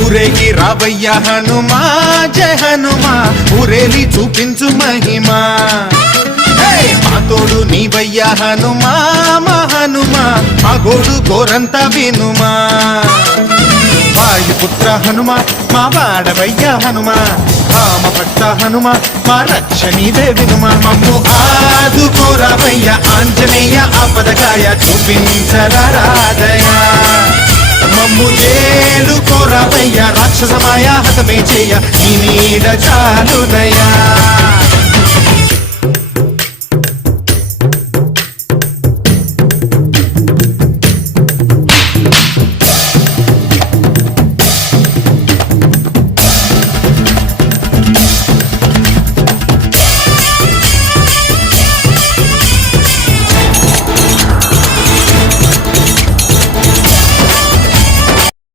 ఊరేగి రావయ్య హనుమా జయ హనుమా ఊరేలి చూపించు మహిమా మా తోడు నీవయ్య హనుమా మా హనుమా మా గోడు గోరంత వినుమా వాయుపుత్ర హనుమా మా వాడవయ్య హనుమా రామ భక్త హనుమా మా రక్షణీదే వినుమా మమ్ము ఆదుకోరావయ్య ఆంజనేయ ఆపదకాయ చూపించరాదయా మమ్ము ఏలు కోరావయ్య రాక్షసమాయ హతమే చేయ నీ నీడ చాలునయా